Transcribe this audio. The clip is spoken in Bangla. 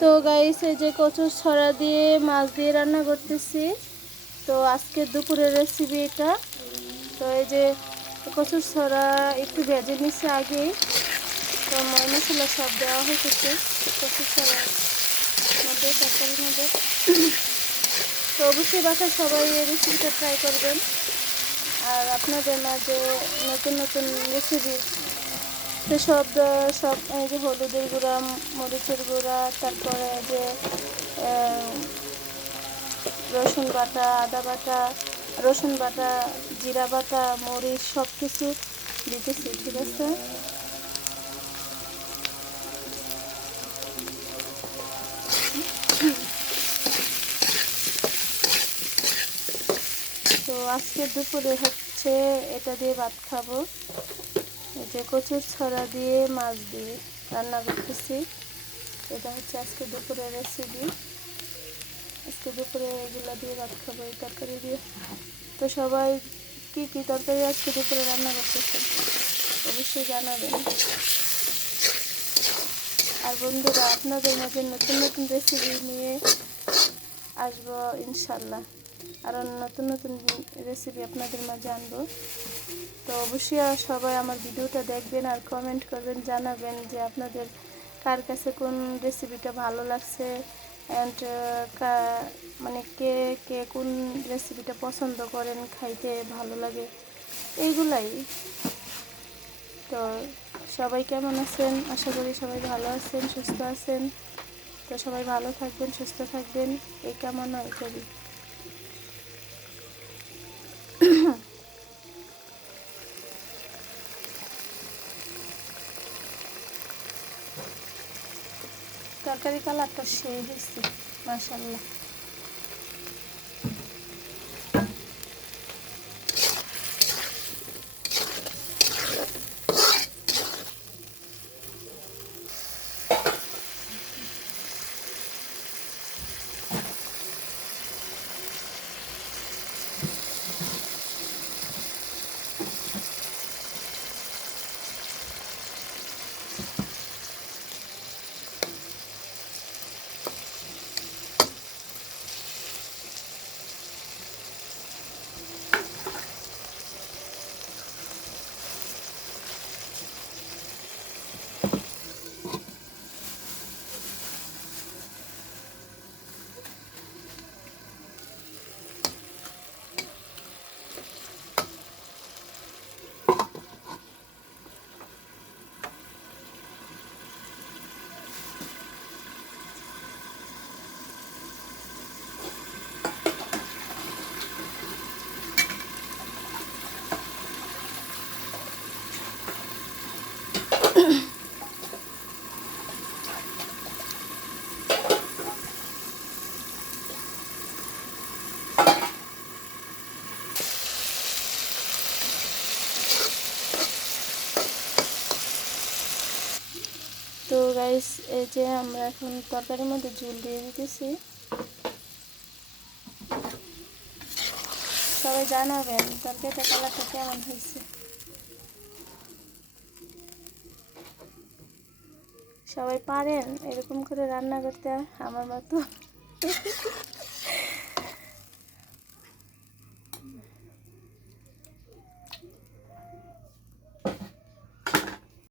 তো গাইস এই যে কচুর ছড়া দিয়ে মাছ দিয়ে রান্না করতেছি। তো আজকে দুপুরের রেসিপি এটা। তো এই যে কচুর ছড়া একটু ভেজে নিচ্ছে আগেই। তো ময় মশলা সব দেওয়া হয়েছে কচুর ছড়ার মধ্যে তো অবশ্যই বাসায় সবাই এই রেসিপিটা ট্রাই করবেন। আর আপনাদের মাঝে নতুন নতুন রেসিপি তো সব সব, এই যে হলুদের গুঁড়া, মরিচের গুঁড়া, তারপরে যে রসুন বাটা, আদা বাটা, রসুন বাটা, জিরা বাটা, মরিচ, সব কিছু দিতেছি, ঠিক আছে? তো আজকে দুপুরে হচ্ছে এটা দিয়ে ভাত খাব। যে কচুর ছড়া দিয়ে মাছ দিয়ে রান্না করতেছি। এটা হচ্ছে আজকে দুপুরের রেসিপি আজকে দুপুরে এগুলো দিয়ে ভাত খাব, এই তরকারি দিয়ে। তো সবাই কি কি তরকারি আজকে দুপুরে রান্না করতেছেন অবশ্যই জানাবেন। আর বন্ধুরা, আপনাদের মাঝে নতুন নতুন রেসিপি নিয়ে আসব ইনশাল্লাহ। আরও নতুন নতুন রেসিপি আপনাদের মাঝে আনব। তো অবশ্যই সবাই আমার ভিডিওটা দেখবেন আর কমেন্ট করবেন, জানাবেন যে আপনাদের কার কাছে কোন রেসিপিটা ভালো লাগছে অ্যান্ড মানে কে কে কোন রেসিপিটা পছন্দ করেন, খাইতে ভালো লাগে, এইগুলাই। তো সবাই কেমন আছেন? আশা করি সবাই ভালো আছেন, সুস্থ আছেন। তো সবাই ভালো থাকবেন, সুস্থ থাকবেন। এই কামনাই করি। তরকারি কালারটা সেই হয়েছে মাসাল্লাহ তো গাইস এই যে আমরা এখন তরকারির মধ্যে ঝুল দিয়ে দিতেছি। সবাই জানাবেন তরকারিটা কালারটা কেমন হয়েছে? সবাই পারেন এরকম করে রান্না করতে আমার মতো।